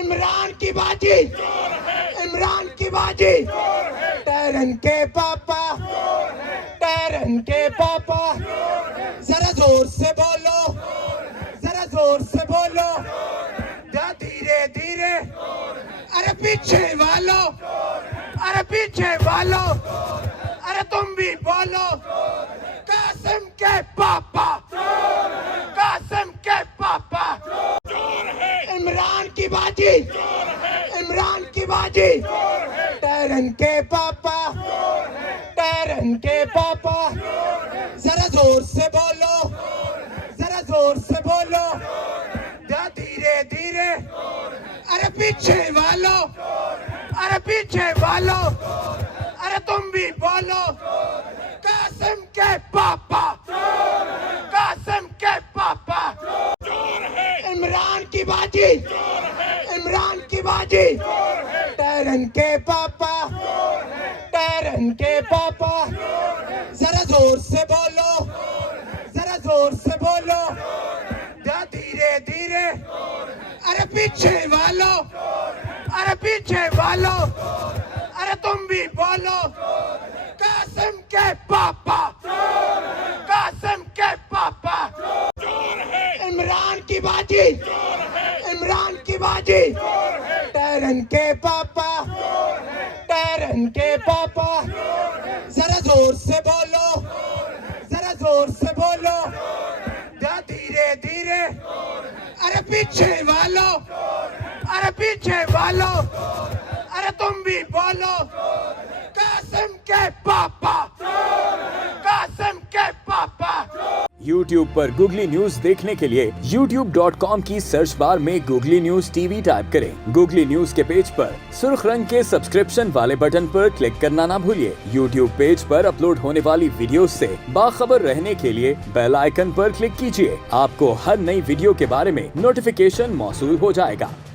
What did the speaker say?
इमरान की बाजी, इमरान की बाजी, टैरन के पापा, टैरन के पापा, जरा जोर से बोलो, जरा जोर से बोलो, जा धीरे धीरे, अरे पीछे वालों, अरे पीछे वालों, अरे तुम भी बोलो, कासिम के पापा, कासिम के पापा, इमरान की बाजी, इमरान की बाजी, टैरन के पापा, टैरन के पापा, जरा जोर से बोलो, जरा जोर से बोलो, जा धीरे धीरे, अरे पीछे वालों, अरे पीछे वालों, अरे तुम भी बोलो, कासिम के पापा, कासिम के पापा, इमरान की बाजी, इमरान की बाजी, टैरन के पापा, टैरन के पापा, जरा जोर से बोलो, जरा जोर से बोलो, जा धीरे धीरे, अरे पीछे वालों, अरे पीछे वालों, अरे तुम भी बोलो, कासिम के पापा, कासिम के पापा, इमरान की बाजी, इमरान की बाजी, टैरन के पापा, टैरन के पापा, जरा जोर से बोलो, जरा जोर से बोलो, जा धीरे धीरे, अरे पीछे वालों, अरे पीछे वालों, अरे तुम भी बोलो, कासिम के पापा, कासिम के पापा। YouTube पर गूगली न्यूज देखने के लिए youtube.com की सर्च बार में गूगली न्यूज टीवी टाइप करें। गूगली न्यूज के पेज पर सुर्ख रंग के सब्सक्रिप्शन वाले बटन पर क्लिक करना ना भूलिए। YouTube पेज पर अपलोड होने वाली वीडियोस से बाखबर रहने के लिए बेल आइकन पर क्लिक कीजिए। आपको हर नई वीडियो के बारे में नोटिफिकेशन मौसूल हो जाएगा।